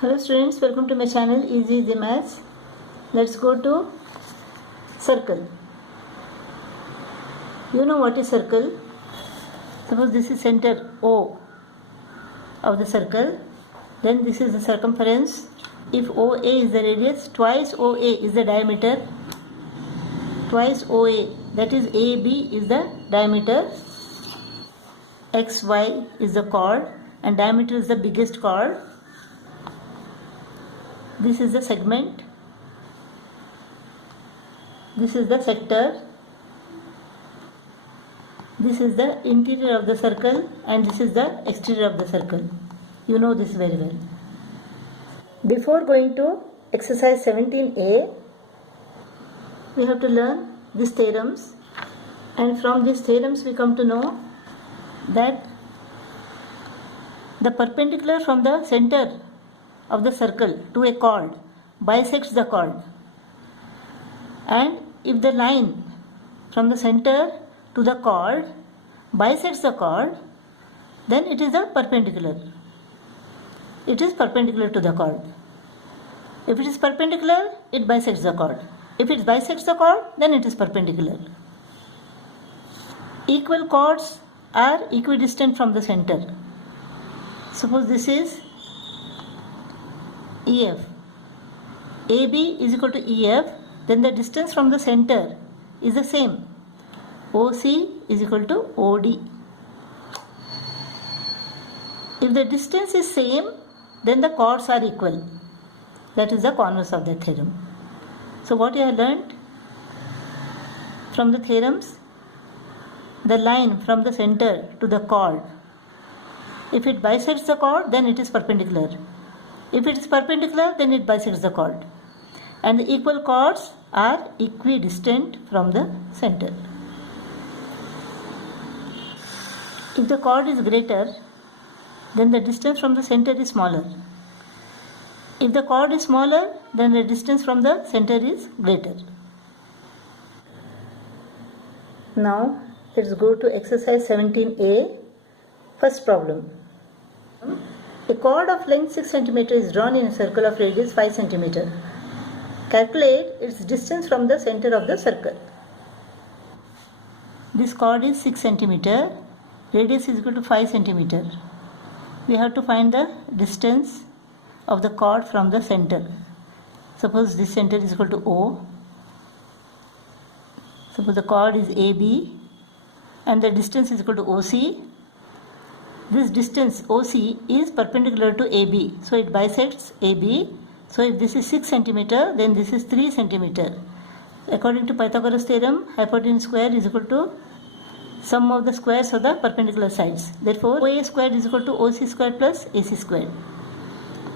Hello students, welcome to my channel Easy Maths. Let's go to circle. You know what is circle? Suppose this is center O of the circle, then this is the circumference. If OA is the radius, twice OA is the diameter, twice OA, that is AB is the diameter, XY is the chord, and diameter is the biggest chord. This is the segment, this is the sector, this is the interior of the circle, and this is the exterior of the circle. You know this very well. Before going to exercise 17a, we have to learn these theorems, and from these theorems we come to know that the perpendicular from the center of the circle to a chord bisects the chord, and if the line from the center to the chord bisects the chord, then it is a perpendicular. It is perpendicular to the chord. If it is perpendicular, it bisects the chord. If it bisects the chord, then it is perpendicular. Equal chords are equidistant from the center. Suppose this is EF. AB is equal to EF, then the distance from the center is the same. OC is equal to OD. If the distance is same, then the chords are equal. That is the converse of the theorem. So what you have learnt from the theorems? The line from the center to the chord, if it bisects the chord, then it is perpendicular. If it is perpendicular, then it bisects the chord. And the equal chords are equidistant from the center. If the chord is greater, then the distance from the center is smaller. If the chord is smaller, then the distance from the center is greater. Now, let's go to exercise 17a. First problem. A chord of length 6 cm is drawn in a circle of radius 5 cm. Calculate its distance from the center of the circle. This chord is 6 cm. Radius is equal to 5 cm. We have to find the distance of the chord from the center. Suppose this center is equal to O. Suppose the chord is AB and the distance is equal to OC. This distance OC is perpendicular to AB, so it bisects AB. So if this is 6 cm, then this is 3 cm. According to Pythagoras theorem, hypotenuse square is equal to sum of the squares of the perpendicular sides. Therefore, OA square is equal to OC square plus AC square.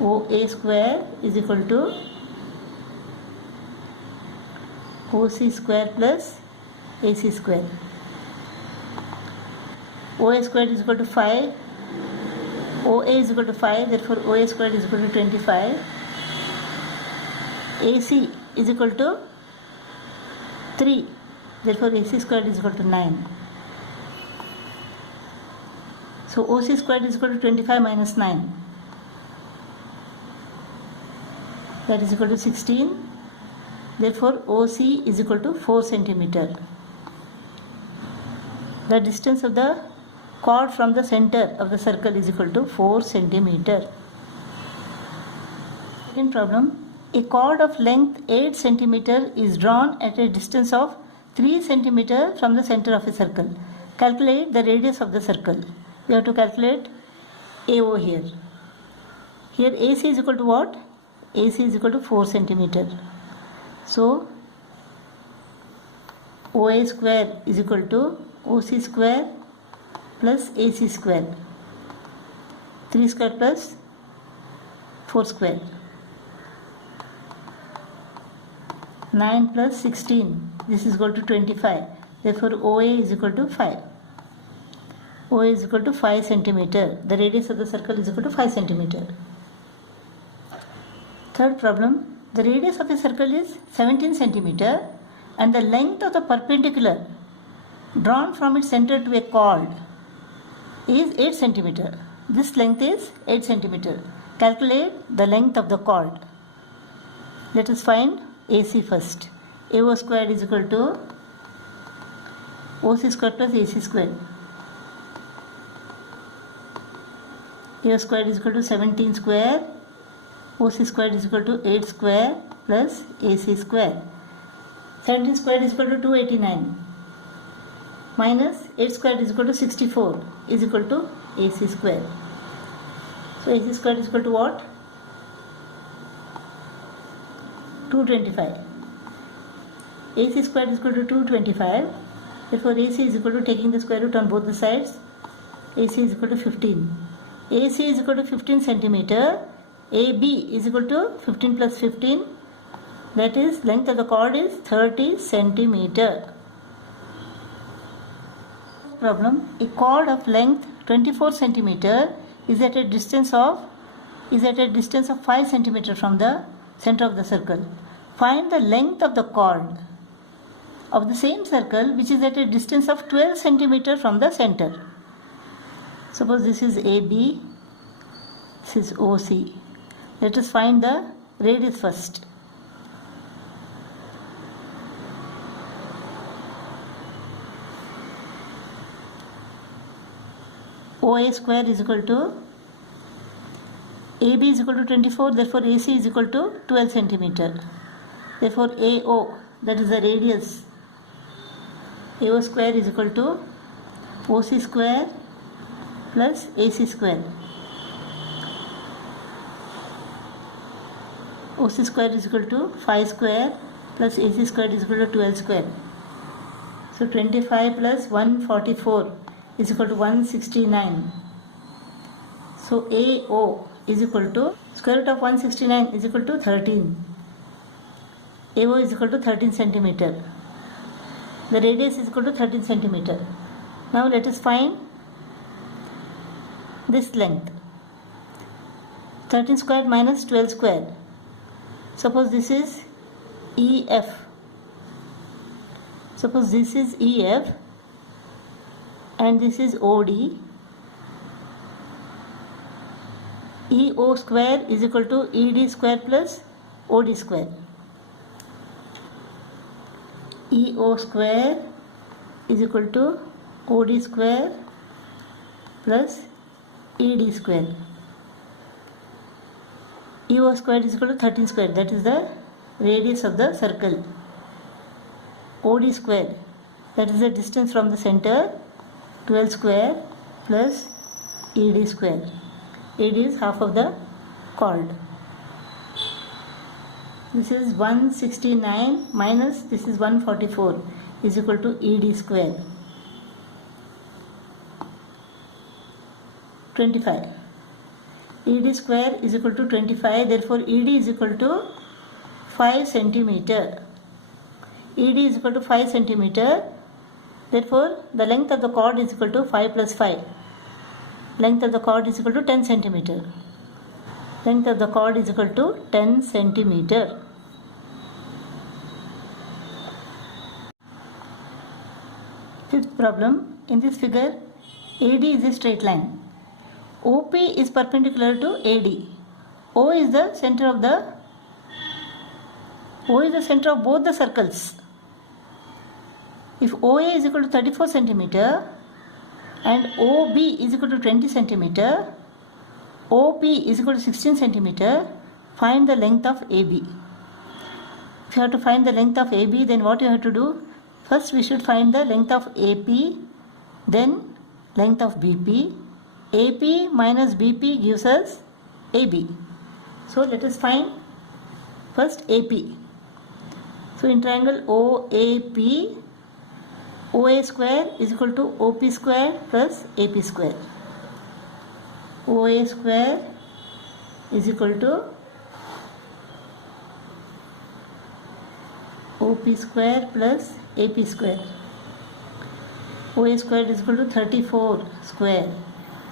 OA square is equal to OC square plus AC square. OA square is equal to 5. OA is equal to 5, therefore OA square is equal to 25. AC is equal to 3, therefore AC square is equal to 9. So OC square is equal to 25 minus 9. That is equal to 16. Therefore OC is equal to 4 cm. The distance of the chord from the center of the circle is equal to 4 cm. Second problem. A chord of length 8 cm is drawn at a distance of 3 cm from the center of a circle. Calculate the radius of the circle. We have to calculate AO here. Here AC is equal to what? AC is equal to 4 cm. So OA square is equal to OC square plus AC square. 3 square plus 4 square. 9 plus 16. This is equal to 25. Therefore OA is equal to 5. OA is equal to 5 cm. The radius of the circle is equal to 5 cm. Third problem. The radius of a circle is 17 cm and the length of the perpendicular drawn from its center to a chord is 8 cm. This length is 8 cm. Calculate the length of the chord. Let us find AC first. AO squared is equal to OC squared plus AC squared. AO squared is equal to 17 square. OC squared is equal to 8 square plus AC square. 17 squared is equal to 289 minus 8 squared is equal to 64 is equal to AC square. So AC squared is equal to what? 225. AC squared is equal to 225. Therefore AC is equal to, taking the square root on both the sides, AC is equal to 15. AC is equal to 15 centimeter. AB is equal to 15 plus 15. That is, length of the chord is 30 centimeter. Problem: a chord of length 24 centimeter is at a distance of 5 centimeter from the center of the circle. Find the length of the chord of the same circle which is at a distance of 12 centimeter from the center. Suppose this is AB, this is OC. Let us find the radius first. OA square is equal to, AB is equal to 24, therefore AC is equal to 12 centimeter. Therefore AO, that is the radius, AO square is equal to OC square plus AC square. OC square is equal to 5 square plus AC square is equal to 12 square. So 25 plus 144 is equal to 169. So AO is equal to, square root of 169 is equal to 13. AO is equal to 13 centimeter. The radius is equal to 13 centimeter. Now let us find this length. 13 square minus 12 square. Suppose this is EF. Suppose this is EF and this is OD. EO square is equal to ED square plus OD square. EO square is equal to OD square plus ED square. EO square is equal to 13 square, that is the radius of the circle. OD square, that is the distance from the center, 12 square plus ED square. ED is half of the chord. This is 169 minus this is 144 is equal to ED square. 25. ED square is equal to 25, therefore ED is equal to 5 centimeter. ED is equal to 5 centimeter, therefore the length of the chord is equal to 5 plus 5. Length of the chord is equal to 10 centimeter. Length of the chord is equal to 10 centimeter. Fifth problem. In this figure, AD is a straight line. OP is perpendicular to AD. O is the center of both the circles. If OA is equal to 34 centimeter and OB is equal to 20 centimeter, OP is equal to 16 centimeter, find the length of AB. If you have to find the length of AB, then what you have to do? First we should find the length of AP, then length of BP. AP minus BP gives us AB. So let us find first AP. So in triangle OAP, OA square is equal to OP square plus AP square. OA square is equal to OP square plus AP square. OA square is equal to 34 square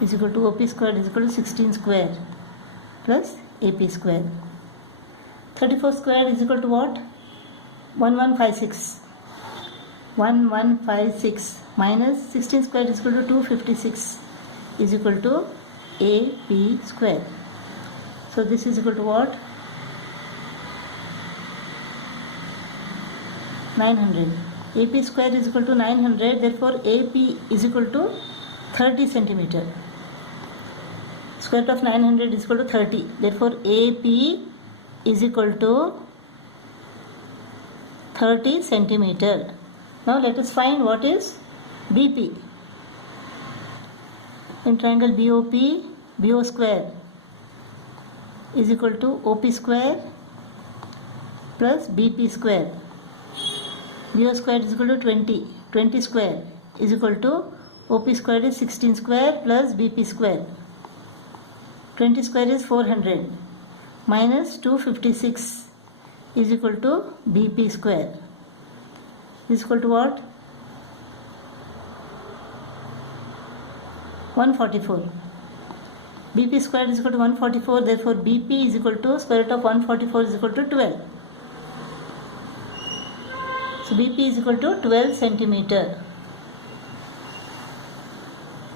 is equal to OP square is equal to 16 square plus AP square. 34 square is equal to what? 1156. 1156 minus 16 square is equal to 256 is equal to AP square. So this is equal to what? 900. AP square is equal to 900, therefore AP is equal to 30 centimeter. Square root of 900 is equal to 30. Therefore AP is equal to 30 centimeter. Now let us find what is BP. In triangle BOP, BO square is equal to OP square plus BP square. BO square is equal to 20. 20 square is equal to OP square is 16 square plus BP square. 20 square is 400 minus 256 is equal to BP square. Is equal to what? 144. BP square is equal to 144, therefore BP is equal to square root of 144 is equal to 12. So BP is equal to 12 centimeter.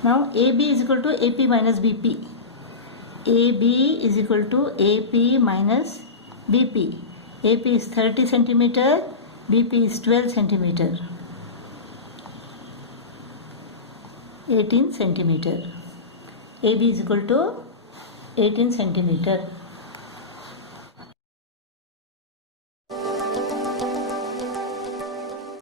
Now AB is equal to AP minus BP. AB is equal to AP minus BP. AP is 30 centimeter, BP is 12 centimeter. 18 centimeter. AB is equal to 18 centimeter.